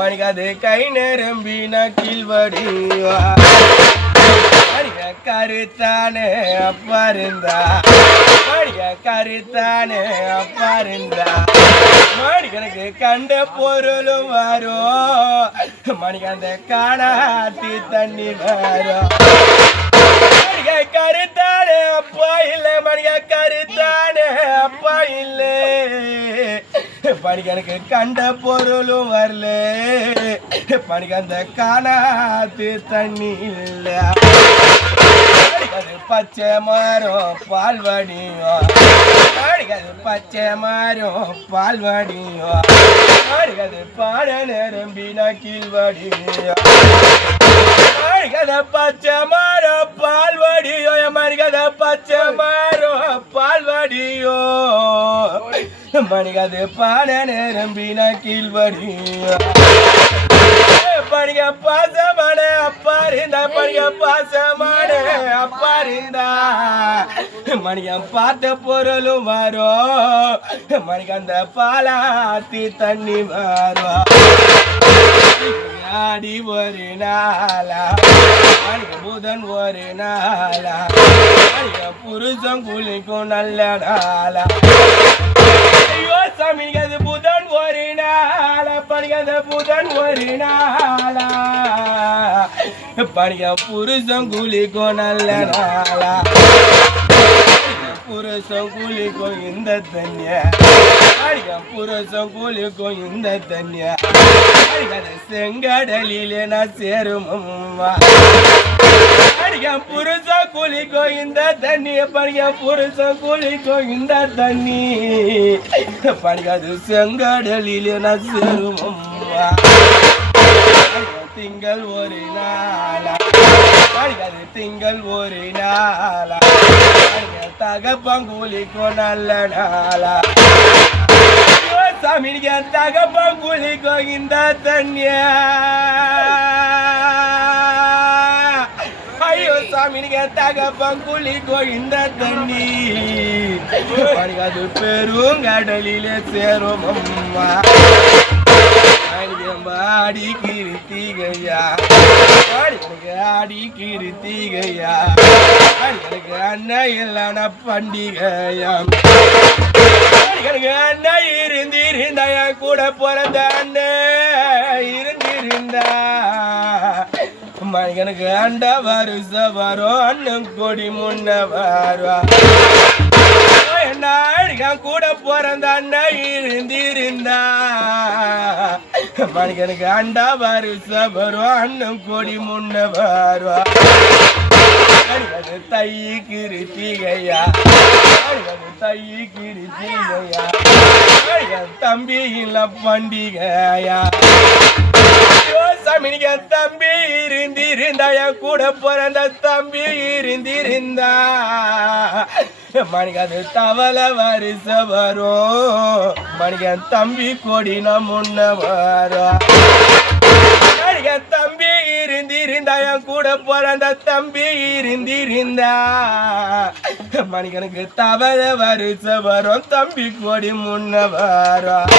மணிக்காது கை நிரம்பின கீழ்வடிவா மணிக கருத்தானே அப்பா இருந்தா மணிக கருத்தானே அப்பா இருந்தா மணிகனுக்கு கண்ட பொருளும் வரும் மணிகந்த காணாத்தி தண்ணி வரும் மணிக கருத்தானே அப்பா இல்லை. மணிக கருத்தானே அப்பா இல்லை. பணிகனுக்கு கண்ட பொருளும் வரல. பணிக்கு அந்த காணாத்து தண்ணி இல்லை அது பச்சை மரம் பால்வடியும். அது பச்சை மரம் பால்வடியும். அது பாட நிரம்பின கீழ்வடியும் மரிகத பச்சை மரம் பால்வடியோ மரிகத பச்சை மாறோ பால்வாடியோ மணிகாது பாட நிரம்பின கீழ்வடியோ பணிக பாசமான அப்பா இருந்தா பணிக பாசமான அப்பா இருந்தா. மணிகம் பார்த்த பொருளும் வரும். மணிக்கு அந்த பாலாத்தி தண்ணி வரும். ஆடி ஒரு நாளா. மணிக புதன் ஒரு நாளா. மணிக புருஷன் குளிக்கும் நல்ல நாளா. ஐயோ சாமி அது புதன் ஒரு நாள. பணிகத புதன் ஒரு நாளா பணிக புருஷம் குளிக்கோ நல்ல நாளா புருஷம் குளிக்கும் இந்த தண்ணிய. பணிக புருஷம் குளிக்கும் இந்த தண்ணிய. பணிகத செங்கடலிலே நான் சேரும் அம்மா. பணிக புருஷ குளிக்கோ இந்த தண்ணி பணிக புருஷ குளிக்கோ இந்த தண்ணி. பணிகாது செங்கடலில் நான் சேரும் திங்கள் ஒரு நாளா. பணிகாது திங்கள் ஒரு நாளா. தகப்பங்குலிக்கோ நல்ல நாளா. ஐயோ, சாமி தகப்பங்குலிக்கும் இந்த தண்ணியா. ஐயோ தகப்பம் குழி இந்த தண்ணி. பணிகாது பெருங்கடலிலே சேரும் அம்மா. ஆடி கிருத்திகையா. எனக்கு ஆடி கிருத்திகையா. எனக்கு அண்ணன் இல்லான பண்டிகையா. எனக்கு அண்ணன் இருந்திருந்தா கூட பிறந்த அண்ணன் இருந்திருந்தா. எனக்கு அண்ட வருஷ வரும் அண்ணன் கொடி முன்ன வருவா நாடிகம் கூட பிறந்த அண்ணன் இருந்திருந்தா மணிகனுக்கு அண்டா வருஷ வரும் அண்ணன் கொடி முன்ன வருவா தை கிருத்திகையா? தை கிருத்திகையா? தம்பி இல்ல பண்டிகையா ஐயோ, தம்பி இருந்திருந்தா என் கூட பிறந்த தம்பி இருந்திருந்தா. மணிக்கு அது தவளை வரிச வரும். மணிக்கு தம்பி கொடினா முன்ன வரும். தம்பி இருந்திருந்தா என் கூட பிறந்த தம்பி இருந்திருந்தா. மணிக்கனுக்கு தவளை வரிச வரும். தம்பி கொடி முன்ன வரும்.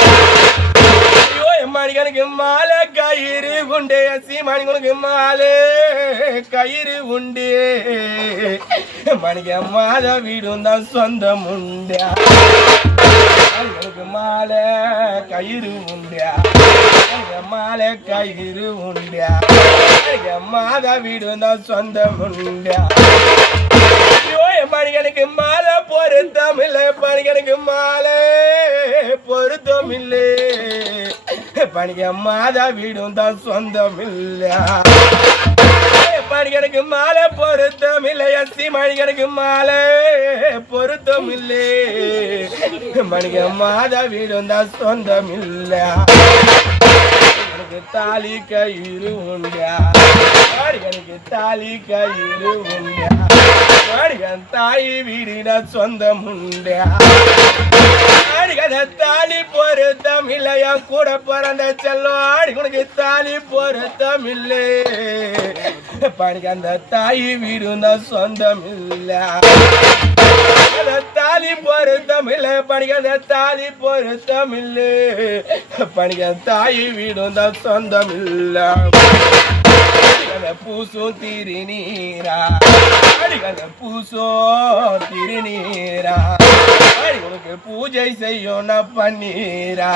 ஐயோ மணிகனுக்கு மாலை கயிறு உண்டு. சீமானிகனுக்கு மாலை கயிறு உண்டு. மணிக மாத வீடும் தான் சொந்தம் உண்டா. மணிகனுக்கு மாலை கயிறு உண்டா. மணிக மாலை கயிறு உண்டா. மாத வீடும் தான் சொந்தம் உண்டா. ஐயோ மணிகனுக்கு மாலை பொருத்தம் இல்லை. மணிகனுக்கு மாலை பொருத்தம் இல்லை. பணிக மாதா வீடும் தான் சொந்தம் இல்ல பணிகனுக்கு மாலை பொருத்தம் இல்லை எஸ்சி மணிகனுக்கு மாலை பொருத்தம் இல்லை மணிக மாதா வீடும் தான் சொந்தம் இல்ல எனக்கு தாலி கயிறு உண்டா? எனக்கு தாலி கயிறு உண்டா? மணிகன் தாய் வீடின சொந்தம் உண்டா அடிக்கத தாலி பொருத்தம் இல்லையா கூட பிறந்த செல்லும் அடி உனக்கு தாலி பொருத்தம் இல்லை பணிக்கு அந்த தாய் வீடுந்த சொந்தம் இல்ல தாலி பொருத்தம் இல்ல பணிக்கு தாலி பொருத்தம் இல்ல பணிக்கு தாய் வீடுந்த சொந்தம் இல்ல அடிக்கத பூசும் திருநீரா அடிக்கத பூசும் திருநீரா. அடி உனக்கு பூஜை செய்யும் நான் பன்னீரா.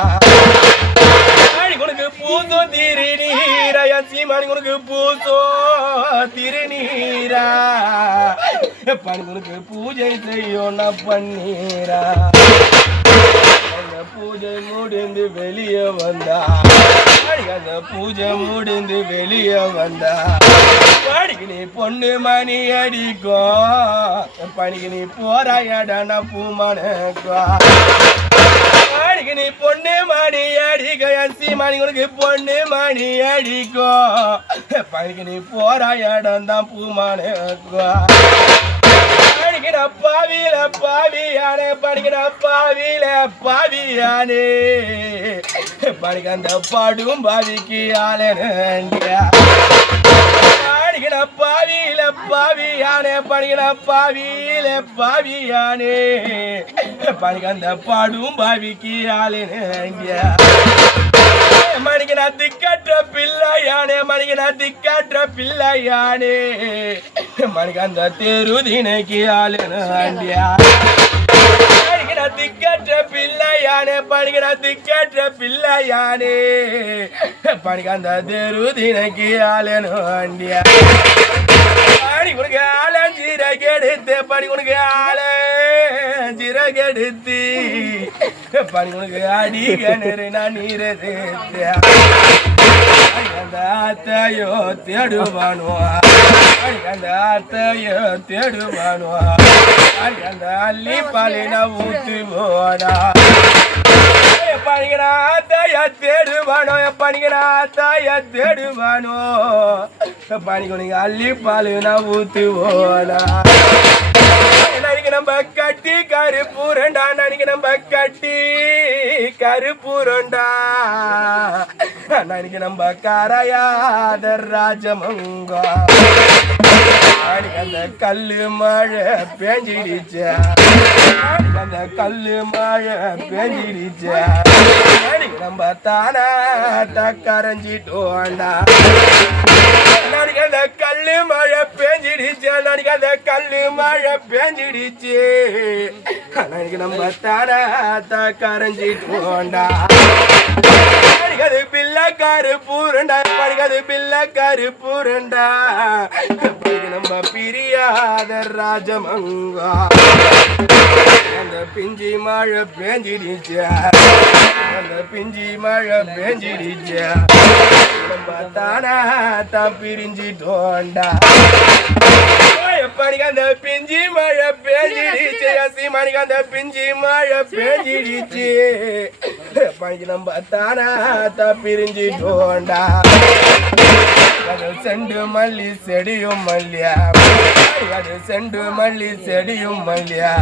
அடி உனக்கு பூசும் திருநீரா. என் சீமானி உனக்கு பூசும் திருநீரா. பணி பூஜை செய்யும் நான் பன்னீரா. பூஜை முடிந்து வெளியே வந்தா. அந்த பூஜை முடிந்து வெளியே வந்தா. பணிக்கு பொண்ணு மணி அடிக்கும் பணிக்கு நீ போறாயடான பூமனக்கா பணிக்கு நீ பொண்ணு மணி அடிக்கும் என் சீமானி உனக்கு பொண்ணு மணி அடிக்கும் பணிக்கு நீ போறாயடம் தான் பூமானக்கா படிக்கிற பாவியில பாவியானே படிக்கிற பாவியில பாவியானே. படிக்க பாடும் பாவிக்கு ஆளேண்டியா படிக்கிற பாவியில பாவியானே படிக்கிற பாவியில பாவியானே. படிக்க அந்த பாடும் பாவிக்கு ஆளனியா மணிக்கு நான் திக்கற்ற பிள்ளையானே மணிக்கு நான் திக்கற்ற பிள்ளையானே. மணிக்கு அந்த தெருதினைக்கு ஆளுண்டியா திக்கற்ற பிள்ளையானே பணிக்கு திக்கற்ற பிள்ளையானே. பணிக்கு அந்த தெருதினைக்கு ஆளுண்டியா பணி உனக்கு ஆள ஜீரகெடுத்து பணி உனக்கு ஆள ஜீரகெடுத்து பணி உனக்கு அடி நான் நீரது ஆத்தையோ தேடுவானோ? அந்த ஆத்தையோ தேடுவானோ? அந்த அள்ளி பாலின ஊத்து போனா பணிகனா தாய தேடுவானோ? பணிகனா தாய தேடுவானோ? பணிக்கு அள்ளி பாலு நான் ஊத்துவோனா நம்ம கட்டி? கருப்பூரண்டா நடிக்க நம்ம கட்டி? கருப்பூரண்டா நடிக்க நம்ம காரையாத ராஜமங்கா. அந்த கல்லு மழை பேஞ்சிடுச்சா. அந்த கல்லு மழை பேஞ்சிடுச்சா. நம்ம தானா கரைஞ்சிட்டோண்டா. நாளைக்கு அந்த கல்லு மழை பேஞ்சிடுச்சு. நாளைக்கு அந்த கல்லு மழை பேஞ்சிடுச்சு. நாளைக்கு நம்ம தானா கரைஞ்சிட்டோண்டா. படிக்காது பிள்ளைக்காரு பூரண்டா. படிக்காது பிள்ளைக்காரு பூரண்டா. படிக்க நம்ம பிரியாத ராஜமங்கா. அந்த பிஞ்சி மழை பேஞ்சிடுச்சா. அந்த பிஞ்சி மழை பேஞ்சிடுச்சா. நம்ம தானா தான் பிரிஞ்சிட்டோண்டா படிக்க அந்த பிஞ்சி மழை பேஞ்சிடுச்சு. சீமானிக்கு அந்த பிஞ்சி மழை பேஞ்சிடுச்சு. பணிக்கு நம்ம தானா தான் பிரிஞ்சிட்டோண்டா அது செண்டு மல்லி செடியும் மல்லியா அது செண்டு மல்லி செடியும் மல்லியா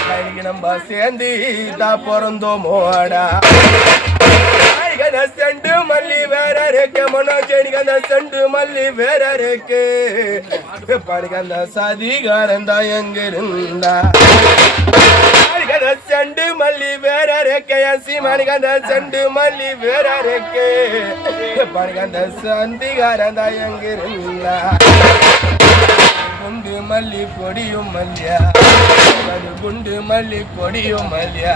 இன்னைக்கு நம்ம சேர்ந்து தா பிறந்தோமோடா அந்த செண்டு மல்லி வேற இருக்கு மனோஜனிக்கு அந்த செண்டு மல்லி வேற இருக்கு படிக்க அந்த சதிகாரன் எங்க இருந்தா செண்டு மல்லி வேற இருக்கு. சீமானிகாந்த செண்டு மல்லி வேற ரெக்கே பாருங்க சந்திகாரந்தா எங்கிருந்தா குண்டு மல்லி கொடியும் மல்லியா? அது குண்டு மல்லி கொடியும் மல்லியா?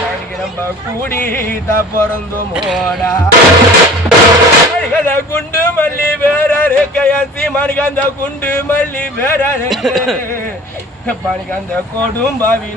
நாளைக்கு நம்ம கூடி தான் பிறந்தோம் மோடா குண்டு மல்லி வேற இருக்கு. என் குண்டு மல்லி வேற இருக்கு. பாணிக்கு அந்த கொடும்பாவி